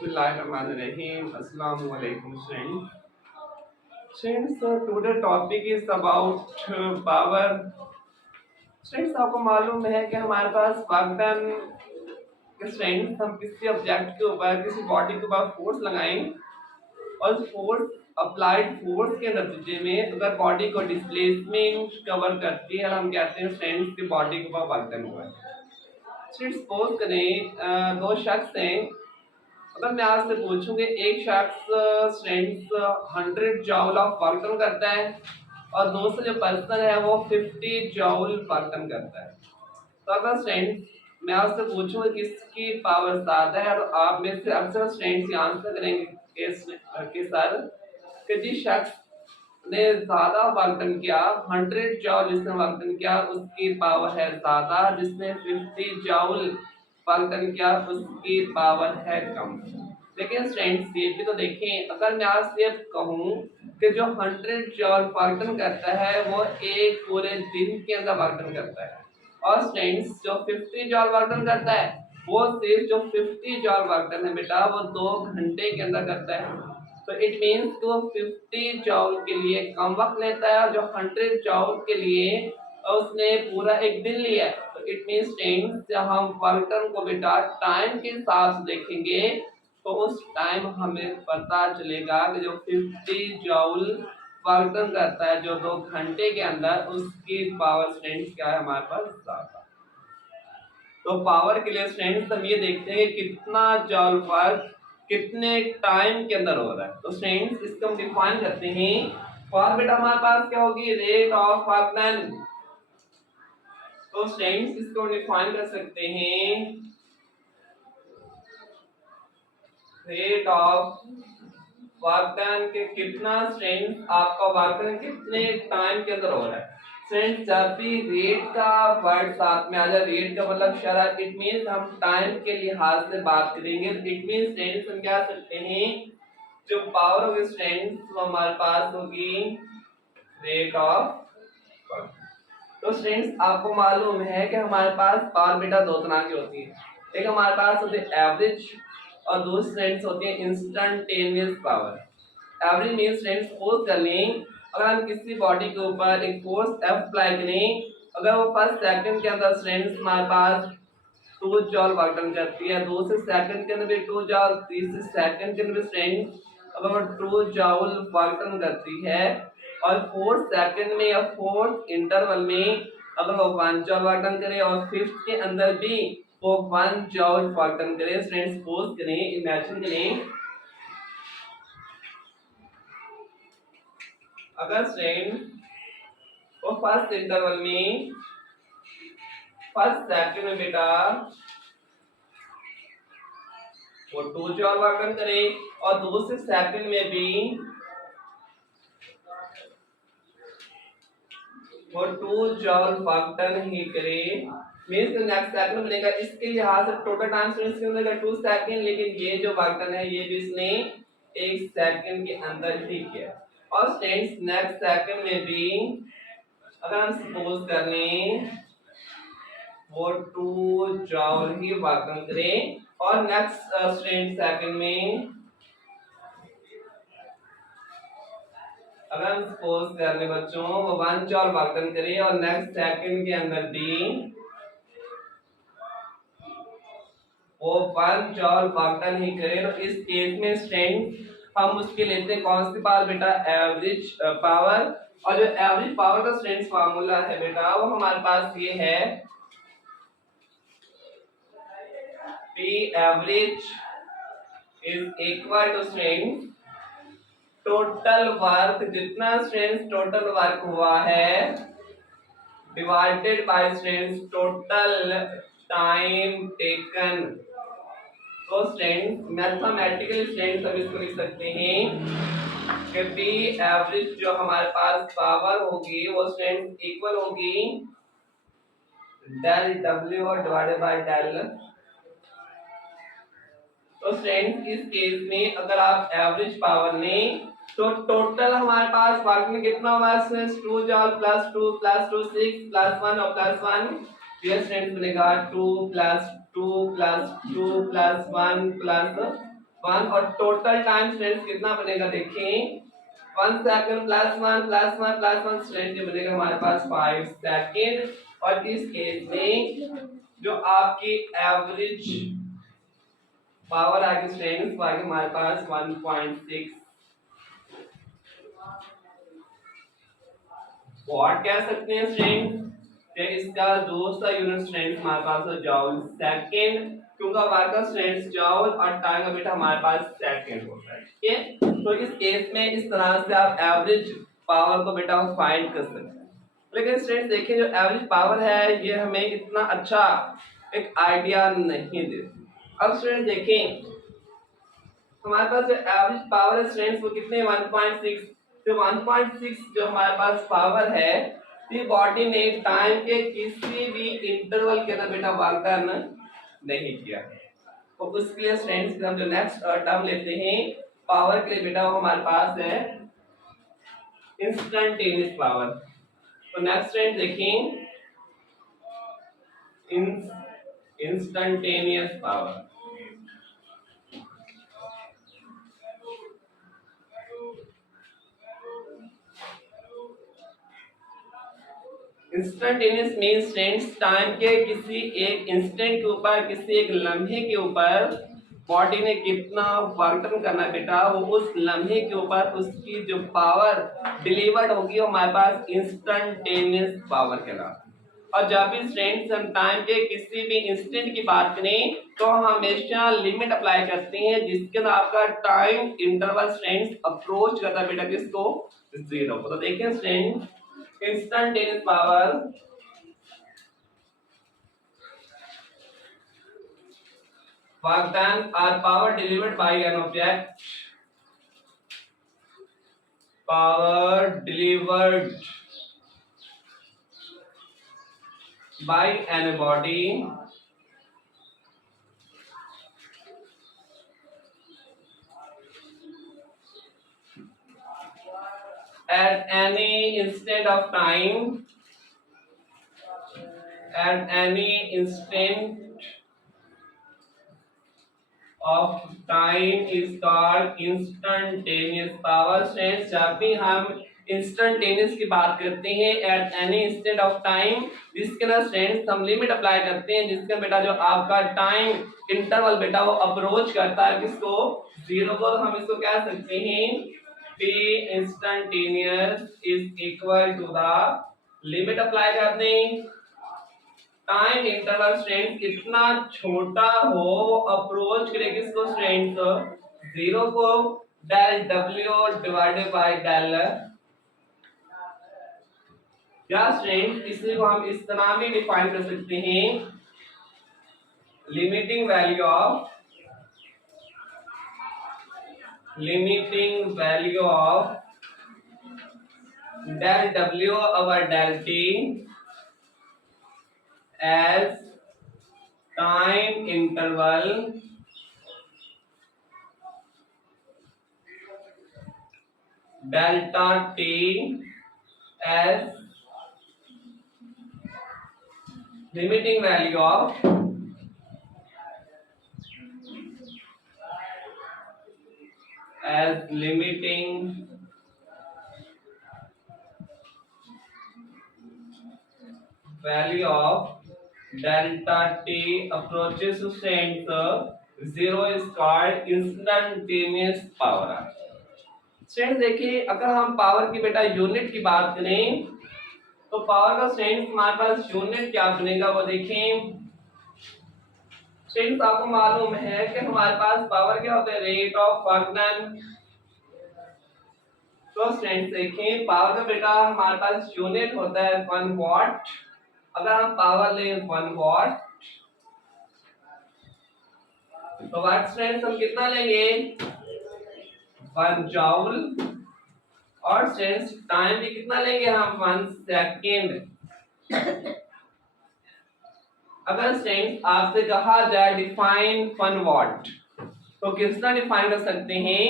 Bismillahirrahmanirrahim. Assalamu alaikum, friends. Friends, today topic is about power. Friends आपको मालूम है कि हमारे पास वक्तन के फ्रेंड्स हम किसी ऑब्जेक्ट के ऊपर किसी बॉडी के ऊपर फोर्स लगाएं और फोर्स अप्लाइड फोर्स के नतीजे में अगर बॉडी को डिस्प्लेसमेंट कवर करती है हम कहते हैं फ्रेंड्स की बॉडी के ऊपर वक्तन हुआ है। फ्रेंड्स सपोज करें दो शख्स हैं। अगर मैं आपसे पूछूं कि एक शख्स स्ट्रेंथ 100 जॉल ऑफ वर्क डन करता है और दूसरा जो पर्सन है वो 50 जॉल वर्क डन करता है, तो अगर स्ट्रेंथ मैं आपसे पूछूं कि किसकी पावर ज़्यादा है, तो आप में से अक्सर स्ट्रेंथ आंसर करेंगे कि सर कि जिस शख्स ने ज़्यादा वर्क डन किया 100 जॉल जिसने वर्क डन किया उसकी पावर है ज़्यादा, जिसने 50 जॉल वर्क डन किया उसकी पावर है कम। लेकिन स्टूडेंट्स ये भी तो देखें, अगर मैं आज सिर्फ कहूँ कि जो 100 जॉल वर्क डन करता है वो एक पूरे दिन के अंदर वर्क डन करता है, और स्टूडेंट्स जो 50 जॉल वर्क डन करता है वो सिर्फ जो 50 जॉल वर्क डन है बेटा वो 2 घंटे के अंदर करता है। तो इट मीन्स कि वो 50 जॉल के लिए कम वक्त लेता है और जो 100 जॉल के लिए उसने पूरा एक दिन लिया है। तो इट मीन्स टेंस जब हम वर्क डन को बेटा टाइम के हिसाब से देखेंगे तो उस टाइम हमें पता चलेगा कि जो 50 जॉल वर्क डन करता है जो 2 घंटे के अंदर उसकी पावर स्ट्रेंथ क्या है हमारे पास ज़्यादा। तो पावर के लिए स्ट्रेंथ हम ये देखते हैं कितना जॉल वर्क कितने टाइम के अंदर हो रहा है। तो स्ट्रेंथ इसको हम डिफाइन करते हैं। और बेटा हमारे पास क्या होगी रेट ऑफ वर्क डन। तो स्ट्रेंथ इसको डिफाइन कर सकते हैं रेट ऑफ वर्क डन के कितना स्ट्रेंथ आपका वर्क डन कितने टाइम के अंदर हो रहा है। फ्रेंड्स जब भी रेट का वर्ड साथ में आ जाए, रेट का मतलब शरह, इट मींस हम टाइम के लिहाज से बात करेंगे। इट मींस स्ट्रेंथ हम क्या सकते हैं जो पावर होगी स्ट्रेंथ वो हमारे पास होगी रेट ऑफ वर्क। तो स्ट्रेंथ आपको मालूम है कि हमारे पास पावर बेटा दो तरह की होती है, एक हमारे पास होती है एवरेज और दूसरी स्ट्रेंथ होती है instantaneous power. Average means strength suppose कर लें अगर हम किसी बॉडी के ऊपर एक फोर्स F अप्लाई करें, अगर वो फर्स्ट सेकंड के अंदर स्ट्रेंथ हमारे पास 2 जॉल वर्क डन करती है, दूसरे सेकंड के अंदर भी 2 जॉल, तीसरे सेकंड के अंदर भी स्ट्रेंथ अगर वो 2 जॉल वर्क डन करती है, और फोर्थ सेकंड में या फोर्थ इंटरवल में अगर वो 1 जॉल वर्क डन करे और फिफ्थ के अंदर भी वो 1 जॉल वर्क डन करे। स्ट्रेंथ सपोज करें, इमेजिन करें अगर स्ट्रेंथ वो फर्स्ट इंटरवल में फर्स्ट सेकंड में बेटा वो 2 जॉल वर्क डन करे और दूसरे सेकंड में भी वो 2 जॉल वर्क डन ही करे, मींस नेक्स्ट सेकंड बनेगा। इसके लिहाज से टोटल टाइम इसके अंदर 2 सेकंड, लेकिन ये जो वर्क डन है ये भी इसने 1 सेकंड के अंदर ही किया। और स्ट्रेंथ नेक्स्ट सेकंड में भी अगर हम सपोज कर लें वो 2 जॉल ही वर्क डन करें और नेक्स्ट स्ट्रेंथ सेकंड में अगर हम सपोज कर लें बच्चों वो 1 जॉल वर्क डन करे और नेक्स्ट सेकंड के अंदर भी वो 1 जॉल वर्क डन ही करे, तो इस केस में स्ट्रेंथ हम उसके लेते हैं कौन सी पावर बेटा एवरेज पावर। और जो एवरेज पावर का स्ट्रेंथ फार्मूला है बेटा वो हमारे पास ये है P average is equal to strength total work, जितना स्ट्रेंथ टोटल वर्क हुआ है divided by strength total time taken. तो स्ट्रेंथ मैथमेटिकल स्ट्रेंथ हम इसको लिख सकते हैं कि P एवरेज जो हमारे पास पावर होगी वो स्ट्रेंथ इक्वल होगी del W divided by del. तो स्ट्रेंथ इस केस में अगर आप एवरेज पावर लें तो टोटल हमारे पास वर्क में कितना होगा 2 जॉल प्लस 2 प्लस 2 6 प्लस 1 और प्लस 1, ये स्ट्रेंथ बनेगा 2 प्लस 2 प्लस 2 प्लस 1 प्लस 1 और टोटल टाइम स्टूडेंट्स कितना बनेगा देखें 1 second plus 1 plus 1 plus 1 student ये बनेगा हमारे पास 5 सेकंड। और इस केस में जो आपकी एवरेज पावर आ गई स्टूडेंट्स वो आ गई हमारे पास 1.6 वॉट कह सकते हैं स्टूडेंट। इसका दूसरा यूनिट स्टूडेंट हमारे पास है जॉउल सेकंड, क्योंकि वर्क का स्टूडेंट्स जॉउल और टाइम का बेटा हमारे पास सेकंड होता है। ठीक है, तो इस केस में इस तरह से आप एवरेज पावर को बेटा फाइंड कर सकते हैं। लेकिन स्टूडेंट्स देखिए जो एवरेज पावर है ये हमें इतना अच्छा एक आइडिया नहीं देती। अब स्टूडेंट देखें हमारे पास जो एवरेज पावर है स्टूडेंट्स वो कितने 1.6, तो 1.6 जो हमारे पास पावर है ये बॉडी ने टाइम के किसी भी इंटरवल के अंदर बेटा वर्क करना नहीं किया है। तो उसके लिए स्टूडेंट्स हम जो नेक्स्ट टर्म लेते हैं पावर के लिए बेटा वो हमारे पास है इंस्टेंटेनियस पावर। तो नेक्स्ट स्टूडेंट देखें instantaneous power. Instantaneous means students time के किसी एक इंस्टेंट के ऊपर किसी एक लम्हे के ऊपर बॉडी ने कितना वर्क डन करना बेटा वो उस लम्हे के ऊपर उसकी जो पावर डिलीवर्ड होगी वो हमारे पास इंस्टेंटेनियस पावर कहलाता है। और जब भी स्टूडेंट्स हम टाइम के किसी भी इंस्टेंट की बात करें तो हम हमेशा लिमिट अप्लाई करते हैं जिसके अंदर आपका टाइम इंटरवल स्टूडेंट्स अप्रोच करता है बेटा किसको 0 को। तो देखिए student instantaneous power work done or power delivered by an object, power delivered by an body at any instant of time, at any instant of time is called instantaneous power। Students जब भी हम instantaneous की बात करते हैं at any instant of time जिसके ना students हम लिमिट अप्लाई करते हैं जिसके बेटा जो आपका टाइम इंटरवल बेटा वो अप्रोच करता है किसको 0 को। हम इसको कह सकते हैं T instantaneous is equal to the limit apply कर दें टाइम इंटरवल स्ट्रेंथ कितना छोटा हो अप्रोच करे किसको स्ट्रेंथ 0 को del W divided by del या स्ट्रेंथ इसे को हम इस तरह भी डिफाइन कर सकते हैं limiting value of del W over del T as time interval delta T as limiting value of value of delta T approaches to center 0 is called instantaneous power। Student देखिए अगर हम पावर की बेटा unit की बात करें तो power का स्टूडेंट हमारे पास यूनिट क्या बनेगा वो देखें। स्टूडेंट आपको मालूम है कि हमारे पास पावर क्या होता है रेट ऑफ वर्क डन। तो स्टूडेंट देखें पावर का बेटा हमारे पास यूनिट होता है 1 वॉट। अगर हम पावर ले 1 वॉट तो वाट स्ट्रेंथ हम कितना लेंगे 1 जूल और स्ट्रेंथ टाइम भी कितना लेंगे हम 1 सेकंड। अगर स्ट्रेंथ आपसे कहा जाए डिफाइन 1 वॉट तो कितना डिफाइन कर सकते हैं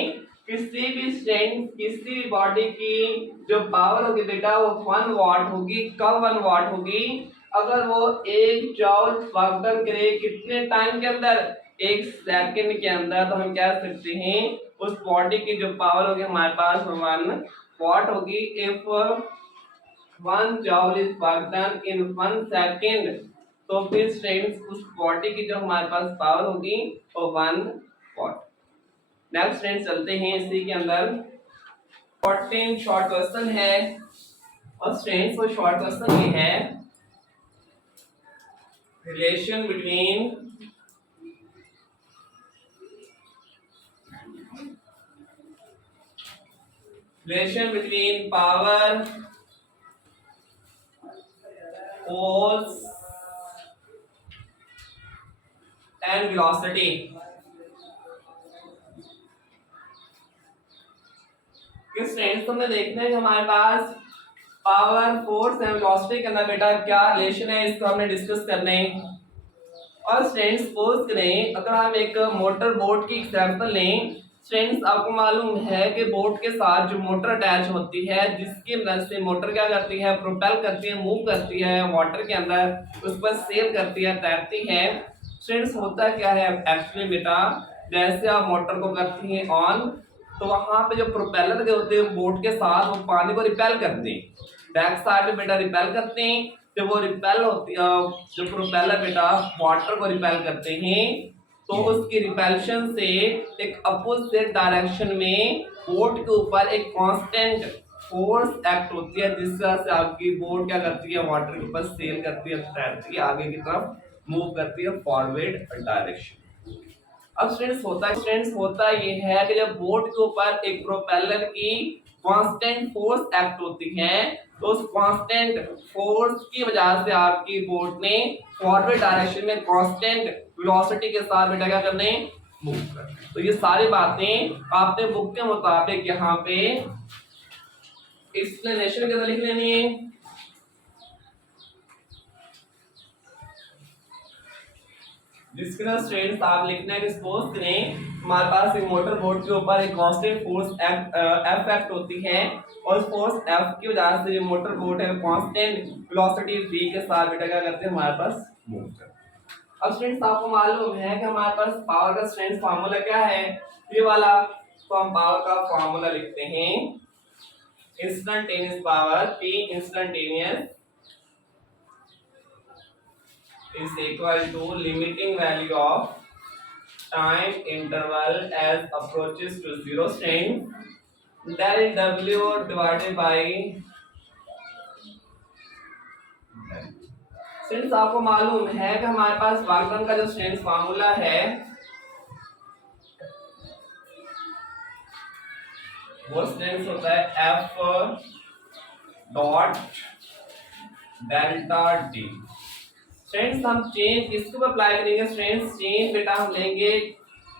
किसी भी स्ट्रेंथ किसी भी बॉडी की जो पावर होगी बेटा वो 1 वॉट होगी। कब 1 वॉट होगी अगर वो 1 जूल वर्क डन करे कितने टाइम के अंदर 1 सेकंड के अंदर, तो हम कह सकते हैं उस बॉडी की जो पावर होगी हमारे पास 1 वॉट होगी। If 1 joule is work done in 1 second, तो फिर स्टूडेंट्स उस बॉडी की जो हमारे पास पावर होगी वो 1 वॉट। नेक्स्ट स्टूडेंट्स चलते हैं इसी के अंदर 14 शॉर्ट क्वेश्चन है, और स्टूडेंट्स वो शॉर्ट क्वेश्चन ये है relation between power, force and velocity. किस फ्रेंड्स तुमने देखना है कि हमारे पास पावर, फोर्स एंड वेलोसिटी के अंदर बेटा क्या रिलेशन है, इसको हमने डिस्कस करना है। और स्टूडेंट्स सपोज करें अगर हम एक मोटर बोट की एग्जांपल लें, स्टूडेंट्स आपको मालूम है कि बोट के साथ जो मोटर अटैच होती है, जिसकी मदद से मोटर क्या करती है, प्रोपेल करती है, मूव करती है वाटर के अंदर, उस पर सेल करती है, तैरती है। स्टूडेंट्स होता क्या है एक्चुअली बेटा, जैसे आप मोटर को करती हैं ऑन, तो वहां पे जो प्रोपेलर के होते हैं बोट के साथ, वो पानी को रिपेल करते हैं, बैक साइड में बेटा रिपेल करते हैं। जब वो रिपेल होती जो प्रोपेलर बेटा वाटर को रिपेल करते हैं, तो उसकी रिपेल्शन से एक अपोजिट डायरेक्शन में बोट के ऊपर एक कांस्टेंट फोर्स एक्ट होती है, जिस तरह से आपकी बोट क्या करती है, वाटर के ऊपर सेल करती है, तैरती है, आगे की तरफ मूव करती है फॉरवर्ड डायरेक्शन। अब स्टूडेंट्स होता ये है कि जब बोट के ऊपर एक प्रोपेलर की कांस्टेंट फोर्स एक्ट होती है, तो उस कांस्टेंट फोर्स की वजह से आपकी बोट ने फॉरवर्ड डायरेक्शन में कांस्टेंट वेलोसिटी के साथ बेटा क्या करने, मूव करना। तो ये सारी बातें आपने बुक के मुताबिक यहाँ पे एक्सप्लेनेशन के अंदर लिख लेनी है। जिसके अंदर स्टूडेंट्स आप लिखना है कि सपोज करें हमारे पास एक मोटर बोट के ऊपर एक कांस्टेंट फोर्स एफ एक्ट होती है, और उस फोर्स एफ की वजह से जो मोटर बोट है कांस्टेंट वेलोसिटी v के साथ बेटा क्या करते हैं, हमारे पास मूव करते हैं। अब स्टूडेंट्स आपको मालूम है कि हमारे पास पावर का स्टूडेंट्स फार्मूला क्या है, ये वाला। तो हम पावर का फार्मूला लिखते हैं instantaneous power, P instantaneous is equal to limiting value of time interval as approaches to 0 strength del W divided by strength. आपको मालूम है कि हमारे पास वर्क का जो स्ट्रेंथ फार्मूला है वो स्ट्रेंथ होता है F dot delta D. Strength हम चेन किसके ऊपर अप्लाई करेंगे, स्ट्रेंथ चेन बेटा हम लेंगे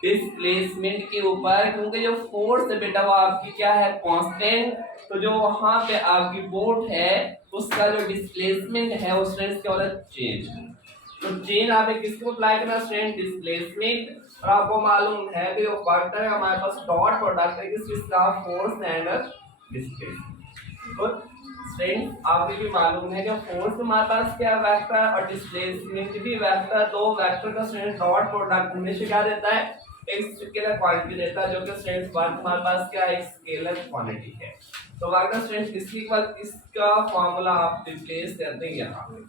डिस्प्लेसमेंट के ऊपर, क्योंकि जो फोर्स है बेटा वो आपकी क्या है, कांस्टेंट। तो जो वहां पे आपकी बोट है उसका जो डिस्प्लेसमेंट है वो स्ट्रेंथ क्या होता है, चेंज। तो चेन आपने किसके ऊपर अप्लाई करना, स्ट्रेंथ डिस्प्लेसमेंट। और आपको मालूम है कि जो फैक्टर है हमारे पास डॉट प्रोडक्ट है किसका, फोर्स एंड डिस्प्लेसमेंट। तो स्ट्रेंथ आपको भी मालूम है कि फोर्स हमारे पास क्या वेक्टर और डिस्प्लेसमेंट भी वेक्टर, दो वेक्टर का स्ट्रेंथ डॉट प्रोडक्ट हमेशा क्या देता है, एक स्केलर क्वांटिटी देता है, जो कि स्ट्रेंथ वर्क हमारे पास क्या है, एक स्केलर क्वांटिटी है। तो वर्क का स्ट्रेंथ इसकी बाद इसका फार्मूला आप रिप्लेस कर देंगे यहाँ पे,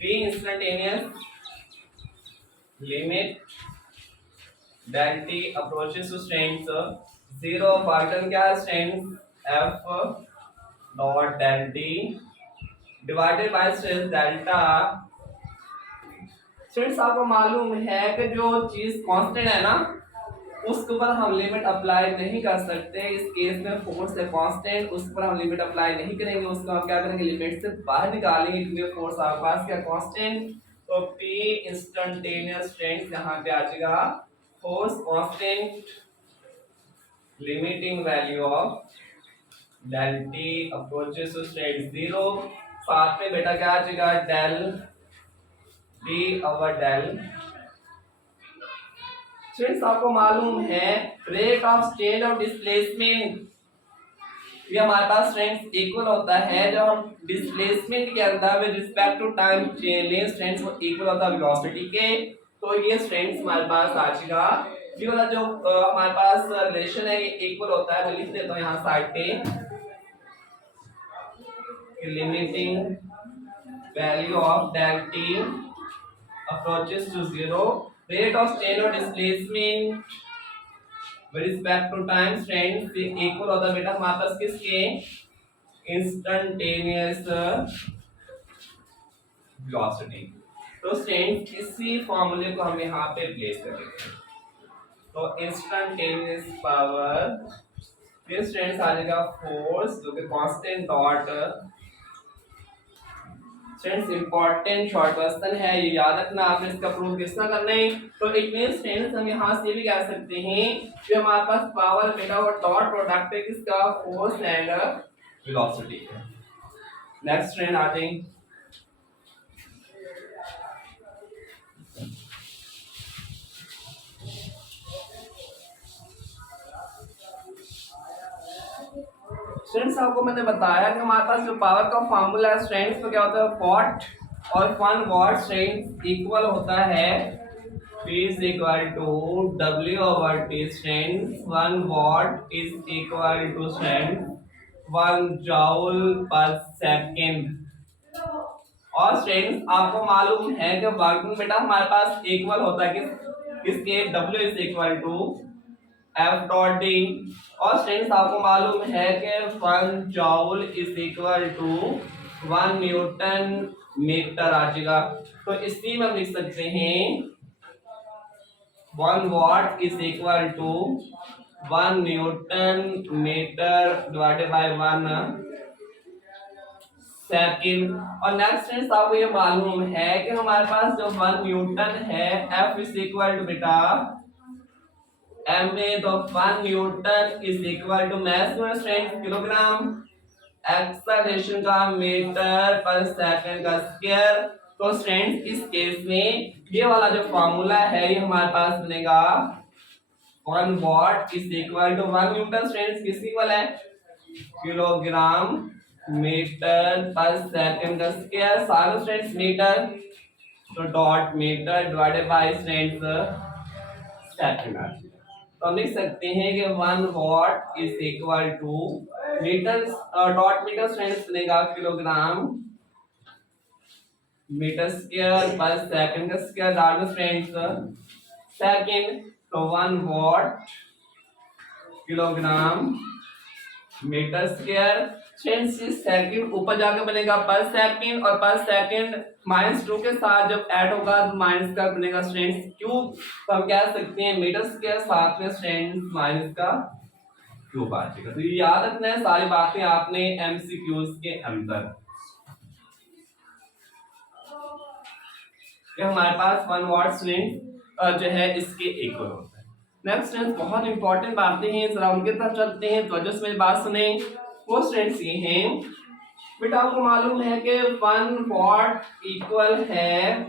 P instantaneous limit del t approaches to strength 0 work क्या है, strength F dot del t divided by strength delta. Students आपको मालूम है कि जो चीज कांस्टेंट है ना उसके ऊपर हम लिमिट अप्लाई नहीं कर सकते। इस केस में फोर्स है कांस्टेंट, उस पर हम लिमिट अप्लाई नहीं करेंगे, उसको हम क्या करेंगे, लिमिट से बाहर निकालेंगे, क्योंकि फोर्स आपके पास क्या कांस्टेंट। तो P इंस्टेंटेनियस स्ट्रेंथ यहाँ पे आ जाएगा force constant limiting value of del t approaches to strength 0, साथ में बेटा क्या आ जाएगा, del d over del। Students आपको मालूम है rate of change of displacement ये हमारे पास स्ट्रेंथ इक्वल होता है जब हम डिस्प्लेसमेंट के अंदर with respect to time change strength वो इक्वल होता है वेलोसिटी के। तो ये स्ट्रेंथ हमारे पास आ जाएगा, ये वाला जो हमारे पास रिलेशन है ये इक्वल होता है। मैं लिख देता हूँ यहाँ साइड पे, limiting value of del t approaches to zero, rate of change or displacement with respect to time strength से इक्वल होता है बेटा हमारे पास किसके, इंस्टेंटेनियस वेलोसिटी। तो स्ट्रेंथ इसी फॉर्मूले को हम यहाँ पे प्लेस करेंगे। तो इंस्टेंटेनियस पावर, फिर स्ट्रेंथ आ जाएगा फोर्स जो कि constant dot. Strength important short question है, ये याद रखना आपने, इसका प्रूफ किसना करना है। तो इट मींस स्ट्रेंथ हम यहाँ से भी कह सकते हैं कि हमारे पास पावर बेटा वो डॉट प्रोडक्ट है किसका, force and velocity. Next strength आते हैं, स्ट्रेंथ आपको मैंने बताया कि हमारे पास जो पावर का फार्मूला है स्ट्रेंथ तो क्या होता है, वॉट और 1 वॉट स्ट्रेंथ इक्वल होता है P is equal to W over T strength, 1 watt is equal to strength 1 joule per second। और स्ट्रेंथ आपको मालूम है कि वर्किंग बेटा हमारे पास इक्वल होता है किसके, W is equal to F dot D। और स्ट्रेंथ आपको मालूम है कि 1 joule is equal to 1 newton metre आ जाएगा। तो इसी में हम लिख सकते हैं 1 watt is equal to 1 newton metre divided by 1 second. और नेक्स्ट स्ट्रेंथ आपको ये मालूम है कि हमारे पास जो 1 न्यूटन है F इज इक्वल टू बेटा एम ए, तो 1 newton is equal to maximum strength kilogram, acceleration का मीटर पर सेकंड का स्क्वायर। तो स्ट्रेंथ इस केस में ये वाला जो फार्मूला है ये हमारे पास बनेगा 1 watt is equal to 1 newton strength किसकी इक्वल है, किलोग्राम मीटर पर सेकंड का स्क्वायर, सारे स्ट्रेंथ मीटर, तो dot metre divided by strength second. तो हम लिख सकते हैं कि 1 watt is equal to metre dot metre strength बनेगा किलोग्राम मीटर स्क्वायर पर सेकंड का स्क्वायर डॉट स्ट्रेंथ सेकंड। तो 1 watt kilogram metre square strength से सेकंड ऊपर जाके बनेगा पर सेकंड, और पर सेकंड -2 के साथ जब ऐड होगा तो माइनस का बनेगा स्ट्रेंथ क्यूब। तो हम कह सकते हैं मीटर स्क्वायर साथ में स्ट्रेंथ माइनस का क्यूब आ जाएगा। तो ये याद रखना है सारी बातें आपने एमसीक्यूज के अंदर। ये हमारे पास 1 वॉट स्ट्रेंथ जो है इसके इक्वल होता है। नेक्स्ट स्ट्रेंथ बहुत इंपॉर्टेंट बातें हैं, जरा उनके तरफ चलते हैं। तो जस्ट मेरी बात सुने, वो स्ट्रेंथ ये हैं बेटा आपको मालूम है कि 1 वॉट इक्वल है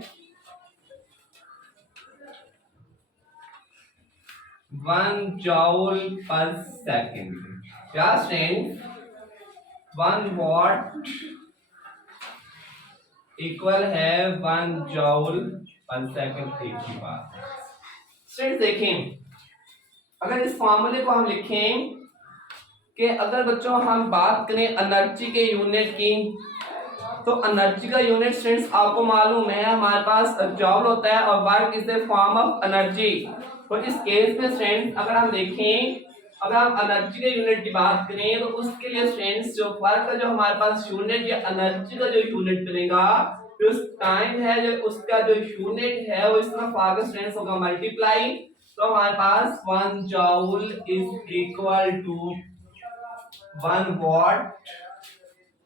1 जॉल पर सेकंड। क्या स्ट्रेंथ 1 वॉट इक्वल है 1 जॉल पर सेकंड। एक ही बात स्ट्रेंथ देखें, अगर इस फॉर्मूले को हम लिखें कि अगर बच्चों हम बात करें एनर्जी के यूनिट की, तो एनर्जी का यूनिट स्ट्रेंथ आपको मालूम है हमारे पास जॉल होता है और work is a form of energy. तो इस केस में स्ट्रेंथ अगर हम देखें, अगर हम एनर्जी के यूनिट की बात करें तो उसके लिए स्ट्रेंथ जो वर्क का जो हमारे पास यूनिट या एनर्जी का जो यूनिट बनेगा, जो टाइम है जो उसका जो यूनिट है वो इसका फार स्ट्रेंथ होगा मल्टीप्लाई। तो हमारे पास 1 joule is equal to 1 watt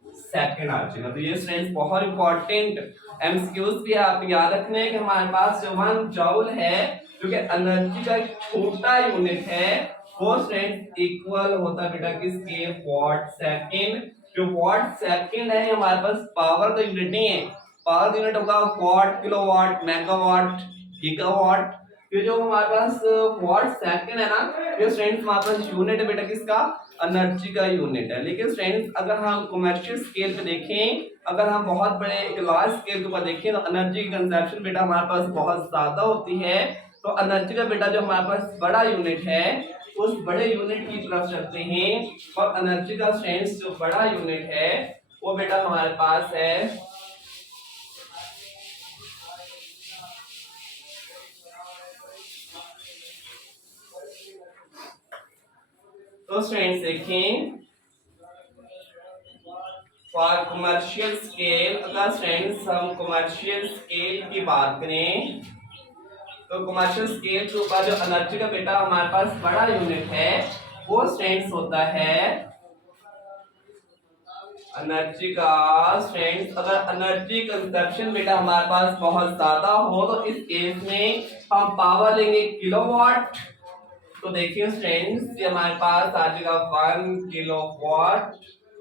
second आ जाएगा। तो ये स्ट्रेंथ बहुत इंपॉर्टेंट एमसीक्यूज भी है, आप याद रखना है कि हमारे पास जो 1 जॉल है जो कि एनर्जी का छोटा यूनिट है वो स्ट्रेंथ इक्वल होता है बेटा किसके, वॉट सेकंड। जो वॉट सेकंड है हमारे पास पावर का यूनिट नहीं है, पावर का यूनिट होगा वॉट, किलोवाट, मेगावाट, गीगावाट। ये जो हमारे पास वॉट सेकंड है ना, ये स्ट्रेंथ हमारे पास यूनिट है बेटा किसका, एनर्जी का यूनिट है। लेकिन फ्रेंड्स अगर हम कमर्शियल स्केल पे देखें, अगर हम बहुत बड़े एक लार्ज स्केल के ऊपर देखें तो एनर्जी की कंजप्शन बेटा हमारे पास बहुत ज्यादा होती है। तो एनर्जी का बेटा जो हमारे पास बड़ा यूनिट है उस बड़े यूनिट की तरफ चलते हैं। और एनर्जी का फ्रेंड्स जो बड़ा यूनिट है वो बेटा हमारे पास है तो फ्रेंड्स देखें फॉर कमर्शियल स्केल, अगर फ्रेंड्स हम कमर्शियल स्केल की बात करें तो कमर्शियल स्केल के ऊपर जो एनर्जी का बेटा हमारे पास बड़ा यूनिट है वो फ्रेंड्स होता है एनर्जी का। फ्रेंड्स अगर एनर्जी कंजप्शन बेटा हमारे पास बहुत ज्यादा हो तो इस केस में हम पावर लेंगे किलोवाट। तो देखिए फ्रेंड्स ये हमारे पास आ जाएगा 1 किलोवाट।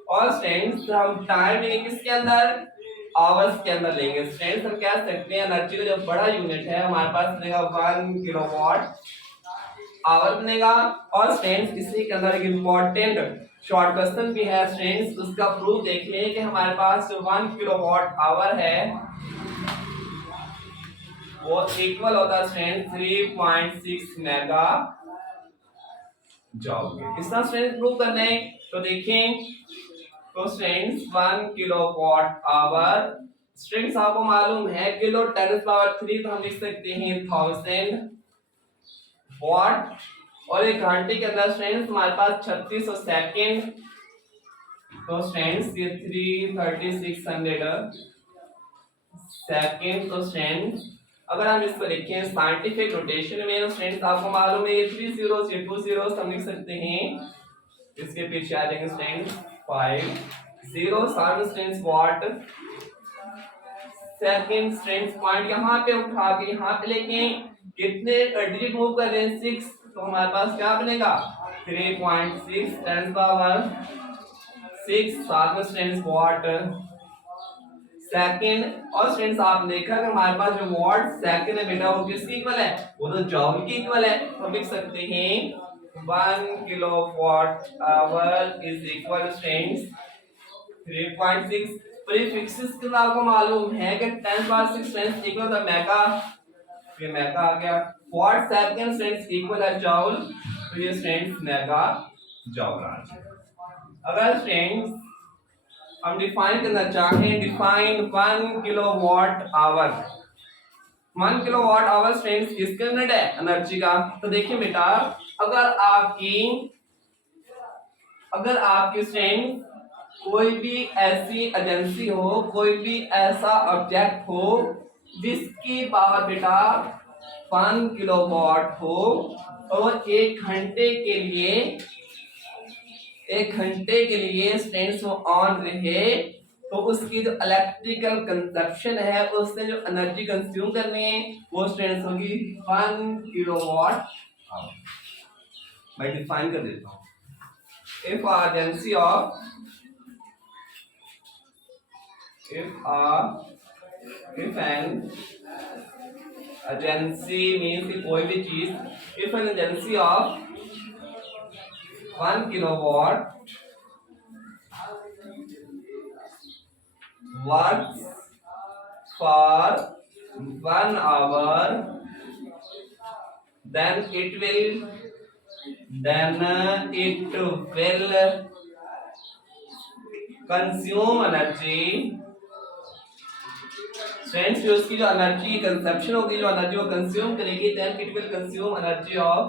और फ्रेंड्स हम टाइम लेंगे किसके अंदर, आवर्स के अंदर लेंगे। फ्रेंड्स हम कह सकते हैं एनर्जी का जो बड़ा यूनिट है हमारे पास बनेगा 1 किलोवाट आवर बनेगा। और फ्रेंड्स इसी के अंदर एक इम्पोर्टेंट शॉर्ट क्वेश्चन भी है फ्रेंड्स, उसका प्रूफ देख लें कि हमारे पास जो 1 किलोवाट आवर है वो इक्वल होता है फ्रेंड्स 3.6 मेगा जॉल। कितना फ्रेंड्स प्रूव करना है तो देखें तो फ्रेंड्स 1 किलोवाट आवर फ्रेंड्स आपको मालूम है किलो 10⁻³ तो हम लिख सकते हैं 1000 वाट। और एक घंटे के अंदर फ्रेंड्स हमारे पास 3600 सेकंड। तो फ्रेंड्स ये 33600 सेकंड। तो फ्रेंड्स अगर हम इसको लिखें साइंटिफिक रोटेशन में तो फ्रेंड्स आपको मालूम है ये 3 zeros ये 2 zeros हम लिख सकते हैं। इसके पीछे आ जाएंगे friends 5 0 friends watt second. Friends point यहाँ पे उठा के यहाँ पे लेके कितने डिजिट मूव कर रहे हैं 6। तो हमारे पास क्या बनेगा 3.6 10 पावर 6 साथ में फ्रेंड्स वाट सेकंड। और फ्रेंड्स आप देखा कि हमारे पास जो वाट सेकंड है बेटा वो किसकी इक्वल है, वो तो जॉल की इक्वल है। तो लिख सकते हैं 1 kilowatt hour is equal friends 3.6 prefixes के आपको मालूम है कि 10⁻6 फ्रेंड्स इक्वल टू मेगा। ये मेगा आ गया। वाट सेकंड फ्रेंड्स इक्वल है जॉल। तो ये फ्रेंड्स मेगा जॉल आ जाएगा। अगर फ्रेंड्स हम डिफाइन करना चाहें define 1 kilowatt hour 1 kilowatt hour friends किसका यूनिट है एनर्जी का। तो देखिए बेटा अगर आपकी फ्रेंड्स कोई भी ऐसी एजेंसी हो कोई भी ऐसा ऑब्जेक्ट हो जिसकी पावर बेटा 1 किलोवाट हो और 1 घंटे के लिए फ्रेंड्स वो ऑन रहे तो उसकी जो इलेक्ट्रिकल कंजप्शन है उसने जो एनर्जी कंज्यूम करनी है वो फ्रेंड्स होगी 1 किलोवाट आवर। मैं डिफाइन कर देता हूँ if an agency means कि कोई भी चीज if an agency of 1 kilowatt works for 1 hour then it will consume energy। Friends जो उसकी जो एनर्जी कंजप्शन होगी जो एनर्जी वो कंज्यूम करेगी then it will consume energy of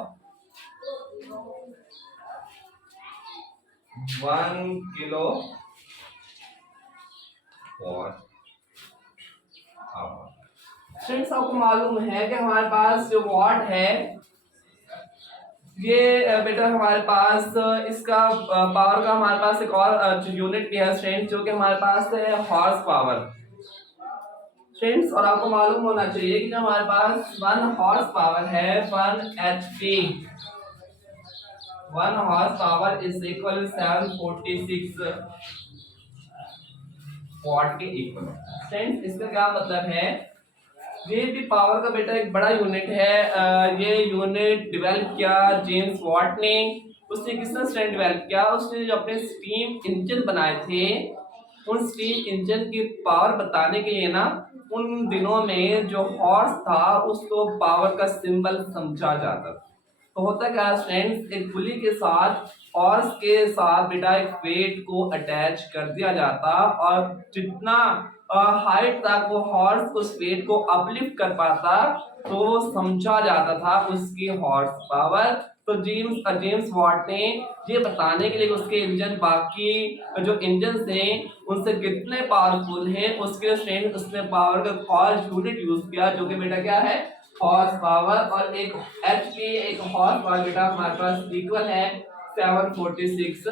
1 kilowatt hour. Friends आपको मालूम है कि हमारे पास जो वाट है ये बेटा हमारे पास इसका पावर का हमारे पास एक और यूनिट भी है फ्रेंड्स जो कि हमारे पास है हॉर्स पावर फ्रेंड्स। और आपको मालूम होना चाहिए कि जो हमारे पास 1 हॉर्स पावर है 1 HP 1 horse power is equal 746 वाट के इक्वल। फ्रेंड्स इसका क्या मतलब है ये भी पावर का बेटा एक बड़ा यूनिट है। ये यूनिट डेवलप किया जेम्स वाट ने। उसने किसने स्ट्रेंथ डेवलप किया, उसने जो अपने स्टीम इंजन बनाए थे, उन स्टीम इंजन की पावर बताने के लिए ना उन दिनों में जो हॉर्स था उसको पावर का सिंबल समझा जाता था। तो होता क्या फ्रेंड्स, एक पुली के साथ हॉर्स के साथ बेटा एक वेट को अटैच कर दिया जाता, और जितना हाइट तक वो हॉर्स उस वेट को अपलिफ्ट कर पाता तो वो समझा जाता था उसकी हॉर्स पावर। तो जेम्स वॉट ने ये बताने के लिए कि उसके इंजन बाकी जो इंजन थे उनसे कितने पावरफुल हैं, उसके स्ट्रेंथ उसने पावर का कॉज यूनिट यूज किया जो कि बेटा क्या है, हॉर्स पावर। और एक एचपी एक हॉर्स पावर बेटा हमारे पास इक्वल है 746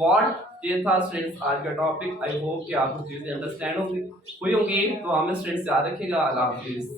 वॉट। ये था स्टूडेंट्स आज का टॉपिक। आई होप कि आपको चीजें अंडरस्टैंड होंगी हुई होंगी। तो हमें स्टूडेंट्स याद रखिएगा। अल्लाह हाफिज।